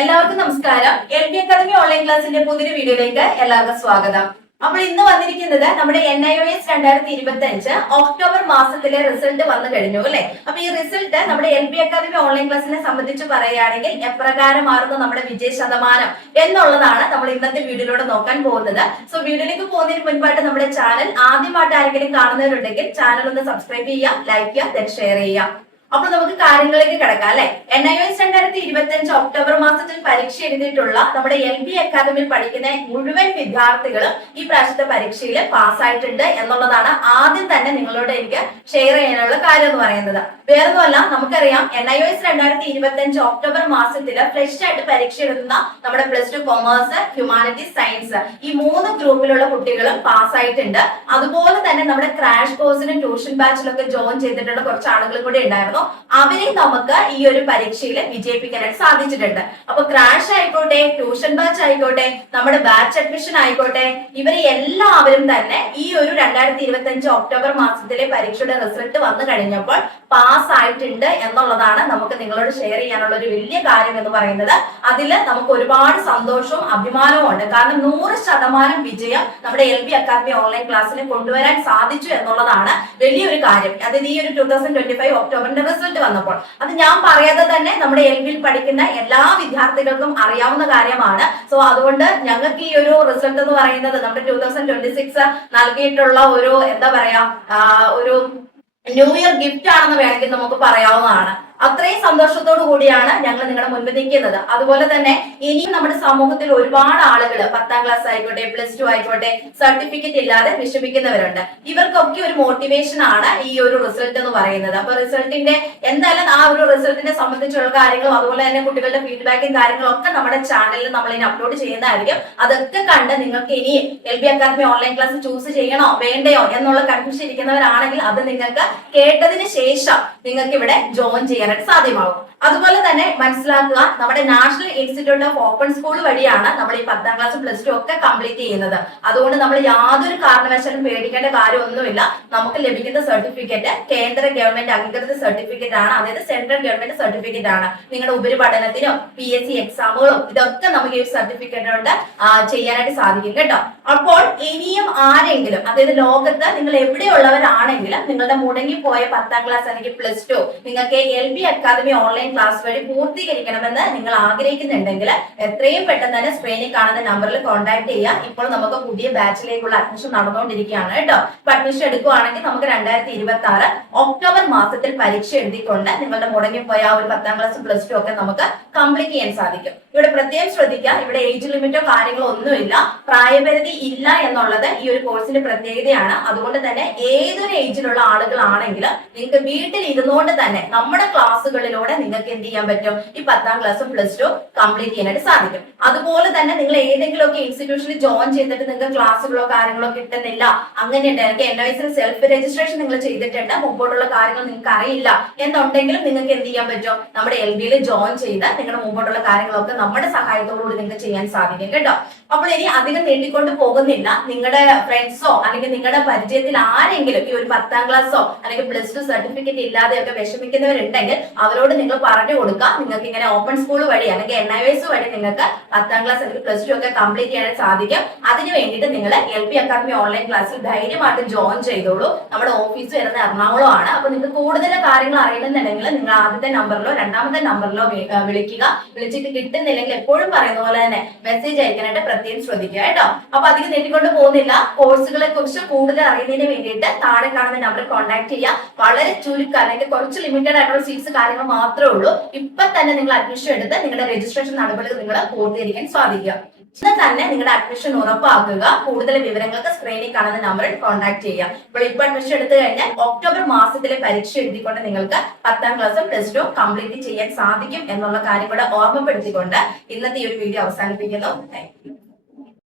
എല്ലാവർക്കും നമസ്കാരം. LB academy online ക്ലാസിന്റെ പുതിയൊരു വീഡിയോയിലേക്ക് എല്ലാവർക്കും സ്വാഗതം. അപ്പോൾ ഇന്ന് വന്നിരിക്കുന്നത് നമ്മുടെ NIOS 2025 ഒക്ടോബർ മാസത്തിലെ റിസൾട്ട് വന്നു കഴിഞ്ഞു അല്ലെ. അപ്പൊ ഈ റിസൾട്ട് നമ്മുടെ LB അക്കാദമി ഓൺലൈൻ ക്ലാസിനെ സംബന്ധിച്ച് പറയുകയാണെങ്കിൽ എപ്രകാരമായിരുന്നു നമ്മുടെ വിജയ ശതമാനം എന്നുള്ളതാണ് നമ്മൾ ഇന്നത്തെ വീഡിയോയിലൂടെ നോക്കാൻ പോകുന്നത്. സോ വീഡിയോയിലേക്ക് പോകുന്നതിന് മുൻപായിട്ട് നമ്മുടെ ചാനൽ ആദ്യമായിട്ട് ആരെങ്കിലും കാണുന്നവരുണ്ടെങ്കിൽ ചാനൽ ഒന്ന് സബ്സ്ക്രൈബ് ചെയ്യുക, ലൈക്ക് ചെയ്യുക, then ഷെയർ ചെയ്യുക. അപ്പോൾ നമുക്ക് കാര്യങ്ങളിലേക്ക് കിടക്കാം അല്ലെ. NIOS 2025 ഒക്ടോബർ മാസത്തിൽ പരീക്ഷ എഴുതിയിട്ടുള്ള നമ്മുടെ LB അക്കാദമിയിൽ പഠിക്കുന്ന മുഴുവൻ വിദ്യാർത്ഥികളും ഈ പ്രാവശ്യത്തെ പരീക്ഷയിൽ പാസ്സായിട്ടുണ്ട് എന്നുള്ളതാണ് ആദ്യം തന്നെ നിങ്ങളോട് എനിക്ക് ഷെയർ ചെയ്യാനുള്ള കാര്യം എന്ന് പറയുന്നത്. വേറൊന്നുമല്ല, നമുക്കറിയാം NIOS 2025 ഒക്ടോബർ മാസത്തിൽ ഫ്രഷ് ആയിട്ട് പരീക്ഷ എഴുതുന്ന നമ്മുടെ +2 കൊമേഴ്സ്, ഹ്യൂമാനിറ്റീസ്, സയൻസ് ഈ 3 ഗ്രൂപ്പിലുള്ള കുട്ടികളും പാസ്സായിട്ടുണ്ട്. അതുപോലെ തന്നെ നമ്മുടെ ക്രാഷ് കോഴ്സിനും ട്യൂഷൻ ബാച്ചിലൊക്കെ ജോയിൻ ചെയ്തിട്ടുള്ള കുറച്ച് ആളുകൾ കൂടി ഉണ്ടായിരുന്നു. അവരെ നമുക്ക് ഈ ഒരു പരീക്ഷയിൽ വിജയിപ്പിക്കാനായിട്ട് സാധിച്ചിട്ടുണ്ട്. അപ്പൊ ക്രാഷ് ആയിക്കോട്ടെ, ട്യൂഷൻ ബാച്ച് ആയിക്കോട്ടെ, നമ്മുടെ ബാച്ച് അഡ്മിഷൻ ആയിക്കോട്ടെ, ഇവരെ എല്ലാവരും തന്നെ ഈ ഒരു 2025 ഒക്ടോബർ മാസത്തിലെ പരീക്ഷയുടെ റിസൾട്ട് വന്നു കഴിഞ്ഞപ്പോൾ പാസ് ആയിട്ടുണ്ട് എന്നുള്ളതാണ് നമുക്ക് നിങ്ങളോട് ഷെയർ ചെയ്യാനുള്ള ഒരു വലിയ കാര്യം എന്ന് പറയുന്നത്. അതിൽ നമുക്ക് ഒരുപാട് സന്തോഷവും അഭിമാനവും ഉണ്ട്. കാരണം 100% വിജയം നമ്മുടെ LB അക്കാദമി ഓൺലൈൻ ക്ലാസ്സിന് കൊണ്ടുവരാൻ സാധിച്ചു എന്നുള്ളതാണ് വലിയൊരു കാര്യം. അതായത് ഈ ഒരു 2025 ഒക്ടോബറിന്റെ റിസൾട്ട് വന്നപ്പോൾ അത് ഞാൻ പറയാതെ തന്നെ നമ്മുടെ LBയിൽ പഠിക്കുന്ന എല്ലാ വിദ്യാർത്ഥികൾക്കും അറിയാവുന്ന കാര്യമാണ്. സോ അതുകൊണ്ട് ഞങ്ങൾക്ക് ഈ ഒരു റിസൾട്ട് എന്ന് പറയുന്നത് നമ്മുടെ 2026 നൽകിയിട്ടുള്ള ഒരു എന്താ പറയാ ഒരു ന്യൂ ഇയർ ഗിഫ്റ്റ് ആണെന്ന് വേണമെങ്കിൽ നമുക്ക് പറയാവുന്നതാണ്. അത്രയും സന്തോഷത്തോടു കൂടിയാണ് ഞങ്ങൾ നിങ്ങളുടെ മുൻപിൽ നിൽക്കുന്നത്. അതുപോലെ തന്നെ ഇനിയും നമ്മുടെ സമൂഹത്തിൽ ഒരുപാട് ആളുകൾ 10ാം ക്ലാസ് ആയിക്കോട്ടെ, +2 ആയിക്കോട്ടെ, സർട്ടിഫിക്കറ്റ് ഇല്ലാതെ വിഷമിക്കുന്നവരുണ്ട്. ഇവർക്കൊക്കെ ഒരു മോട്ടിവേഷൻ ആണ് ഈ ഒരു റിസൾട്ട് എന്ന് പറയുന്നത്. അപ്പൊ റിസൾട്ടിന്റെ എന്തായാലും ആ ഒരു റിസൾട്ടിനെ സംബന്ധിച്ചുള്ള കാര്യങ്ങളും അതുപോലെ തന്നെ കുട്ടികളുടെ ഫീഡ്ബാക്കും കാര്യങ്ങളും ഒക്കെ നമ്മുടെ ചാനലിൽ നമ്മൾ ഇനി അപ്ലോഡ് ചെയ്യുന്നതായിരിക്കും. അതൊക്കെ കണ്ട് നിങ്ങൾക്ക് ഇനി LB academy online class choose ചെയ്യണോ വേണ്ടയോ എന്നുള്ള കൺഫ്യൂഷൻ ഇരിക്കുന്നവരാണെങ്കിൽ അത് നിങ്ങൾക്ക് കേട്ടതിന് ശേഷം നിങ്ങൾക്ക് ഇവിടെ ജോയിൻ ചെയ്യാൻ സാധ്യമാകും. അതുപോലെ തന്നെ മനസ്സിലാക്കുക, നമ്മുടെ national institute of open school വഴിയാണ് നമ്മൾ ഈ 10ാം ക്ലാസ് +2 ഒക്കെ കംപ്ലീറ്റ് ചെയ്യുന്നത്. അതുകൊണ്ട് നമ്മൾ യാതൊരു കാരണവശാലും പേടിക്കേണ്ട കാര്യമൊന്നുമില്ല. നമുക്ക് ലഭിക്കുന്ന സർട്ടിഫിക്കറ്റ് കേന്ദ്ര ഗവൺമെന്റ് അംഗീകൃത സർട്ടിഫിക്കറ്റ് ആണ്. അതായത് സെൻട്രൽ ഗവൺമെന്റ് സർട്ടിഫിക്കറ്റ് ആണ്. നിങ്ങളുടെ ഉപരിപഠനത്തിനും PSC എക്സാമുകളും ഇതൊക്കെ നമുക്ക് ഈ സർട്ടിഫിക്കറ്റ് കൊണ്ട് ചെയ്യാനായിട്ട് സാധിക്കും കേട്ടോ. അപ്പോൾ ഇനിയും ആരെങ്കിലും, അതായത് ലോകത്ത് നിങ്ങൾ എവിടെയുള്ളവരാണെങ്കിലും നിങ്ങളുടെ മുടങ്ങിപ്പോയ 10ാം ക്ലാസ് അല്ലെങ്കിൽ +2 നിങ്ങൾക്ക് LB അക്കാദമി ഓൺലൈൻ ക്ലാസ് വഴി പൂർത്തീകരിക്കണമെന്ന് നിങ്ങൾ ആഗ്രഹിക്കുന്നുണ്ടെങ്കിൽ എത്രയും പെട്ടെന്ന് തന്നെ സ്ക്രീനിൽ കാണുന്ന നമ്പറിൽ കോൺടാക്ട് ചെയ്യുക. ഇപ്പോൾ നമുക്ക് പുതിയ ബാച്ചിലേക്കുള്ള അഡ്മിഷൻ നടന്നുകൊണ്ടിരിക്കുകയാണ് കേട്ടോ. ഇപ്പൊ അഡ്മിഷൻ എടുക്കുകയാണെങ്കിൽ നമുക്ക് 2026 ഒക്ടോബർ മാസത്തിൽ പരീക്ഷ എഴുതിക്കൊണ്ട് നിങ്ങളുടെ മുടങ്ങിപ്പോയ ആ ഒരു 10ാം ക്ലാസ് +2 ഒക്കെ നമുക്ക് കംപ്ലീറ്റ് ചെയ്യാൻ സാധിക്കും. ഇവിടെ പ്രത്യേകം ശ്രദ്ധിക്കുക, ഇവിടെ ഏജ് ലിമിറ്റോ കാര്യങ്ങളോ ഒന്നുമില്ല, പ്രായപരിധി ഇല്ല എന്നുള്ളത് ഈ ഒരു കോഴ്സിന്റെ പ്രത്യേകതയാണ്. അതുകൊണ്ട് തന്നെ ഏതൊരു ഏജിലുള്ള ആളുകളാണെങ്കിലും നിങ്ങൾക്ക് വീട്ടിൽ ഇരുന്നുകൊണ്ട് തന്നെ നമ്മുടെ ക്ലാസ്സുകളിലൂടെ നിങ്ങൾക്ക് എന്ത് ചെയ്യാൻ പറ്റും, ഈ 10ാം ക്ലാസ്സും +2 കംപ്ലീറ്റ് ചെയ്യാനായിട്ട് സാധിക്കും. അതുപോലെ തന്നെ നിങ്ങൾ ഏതെങ്കിലുമൊക്കെ ഇൻസ്റ്റിറ്റ്യൂഷനിൽ ജോയിൻ ചെയ്തിട്ട് നിങ്ങൾക്ക് ക്ലാസ്സുകളോ കാര്യങ്ങളോ കിട്ടുന്നില്ല, അങ്ങനെയുണ്ട്, എനിക്ക് NIOS സെൽഫ് രജിസ്ട്രേഷൻ നിങ്ങൾ ചെയ്തിട്ടുണ്ട്, മുമ്പോട്ടുള്ള കാര്യങ്ങൾ നിങ്ങൾക്ക് അറിയില്ല എന്നുണ്ടെങ്കിലും നിങ്ങൾക്ക് എന്ത് ചെയ്യാൻ പറ്റും, നമ്മുടെ LBയിൽ ജോയിൻ ചെയ്ത് നിങ്ങളുടെ മുമ്പോട്ടുള്ള കാര്യങ്ങളൊക്കെ നമ്മുടെ സഹായത്തോടുകൂടി നിങ്ങൾക്ക് ചെയ്യാൻ സാധിക്കും കേട്ടോ. അപ്പോൾ ഇനി അധികം നീട്ടിക്കൊണ്ട് പോകുന്നില്ല. നിങ്ങളുടെ ഫ്രണ്ട്സോ അല്ലെങ്കിൽ നിങ്ങളുടെ പരിചയത്തിൽ ആരെങ്കിലും ഈ ഒരു 10ാം ക്ലാസ്സോ അല്ലെങ്കിൽ +2 സർട്ടിഫിക്കറ്റ് ഇല്ലാതെയൊക്കെ വിഷമിക്കുന്നവരുണ്ടെങ്കിൽ അവരോട് നിങ്ങൾ പറഞ്ഞു കൊടുക്കുക. നിങ്ങൾക്ക് ഇങ്ങനെ ഓപ്പൺ സ്കൂൾ വഴി അല്ലെങ്കിൽ NIOS വഴി നിങ്ങൾക്ക് 10ാം ക്ലാസ് അല്ലെങ്കിൽ +2 ഒക്കെ കംപ്ലീറ്റ് ചെയ്യാൻ സാധിക്കും. അതിന് വേണ്ടിയിട്ട് നിങ്ങൾ LB അക്കാദമി ഓൺലൈൻ ക്ലാസ്സിൽ ധൈര്യമായിട്ട് ജോയിൻ ചെയ്തോളൂ. നമ്മുടെ ഓഫീസ് വരുന്ന എറണാകുളം ആണ്. അപ്പൊ നിങ്ങൾക്ക് കൂടുതൽ കാര്യങ്ങൾ അറിയണമെന്നുണ്ടെങ്കിൽ നിങ്ങൾ ആദ്യത്തെ നമ്പറിലോ രണ്ടാമത്തെ നമ്പറിലോ വിളിക്കുക. വിളിച്ചിട്ട് കിട്ടുന്നില്ലെങ്കിൽ എപ്പോഴും പറയുന്ന പോലെ തന്നെ മെസ്സേജ് അയക്കാനായിട്ട് പ്രത്യേകം ശ്രദ്ധിക്കുക കേട്ടോ. അപ്പൊ അധികം നീട്ടിക്കൊണ്ട് പോകുന്നില്ല. കോഴ്സുകളെ കുറിച്ച് കൂടുതൽ അറിയുന്നതിന് വേണ്ടിയിട്ട് താഴെ കാണുന്ന നമ്പറിൽ കോൺടാക്ട് ചെയ്യുക. വളരെ ചുരുക്കം അല്ലെങ്കിൽ കുറച്ച് ലിമിറ്റഡ് ആയിട്ടുള്ള സീറ്റ്സ് കാര്യങ്ങൾ മാത്രമേ ഉള്ളൂ. ഇപ്പൊ തന്നെ നിങ്ങൾ അഡ്മിഷൻ എടുത്ത് നിങ്ങളുടെ രജിസ്ട്രേഷൻ നടപടികൾ നിങ്ങൾ പൂർത്തീകരിക്കാൻ സാധിക്കുക. ഇന്ന് തന്നെ നിങ്ങളുടെ അഡ്മിഷൻ ഉറപ്പാക്കുക. കൂടുതൽ വിവരങ്ങൾക്ക് സ്ക്രീനിൽ കാണുന്ന നമ്പറിൽ കോൺടാക്ട് ചെയ്യുക. ഇപ്പോൾ അഡ്മിഷൻ എടുത്തു കഴിഞ്ഞാൽ ഒക്ടോബർ മാസത്തിലെ പരീക്ഷ എഴുതിക്കൊണ്ട് നിങ്ങൾക്ക് 10ാം ക്ലാസ് +2 കംപ്ലീറ്റ് ചെയ്യാൻ സാധിക്കും എന്നുള്ള കാര്യം കൂടെ ഓർമ്മപ്പെടുത്തിക്കൊണ്ട് ഇന്നത്തെ ഈ ഒരു വീഡിയോ അവസാനിപ്പിക്കുന്നു.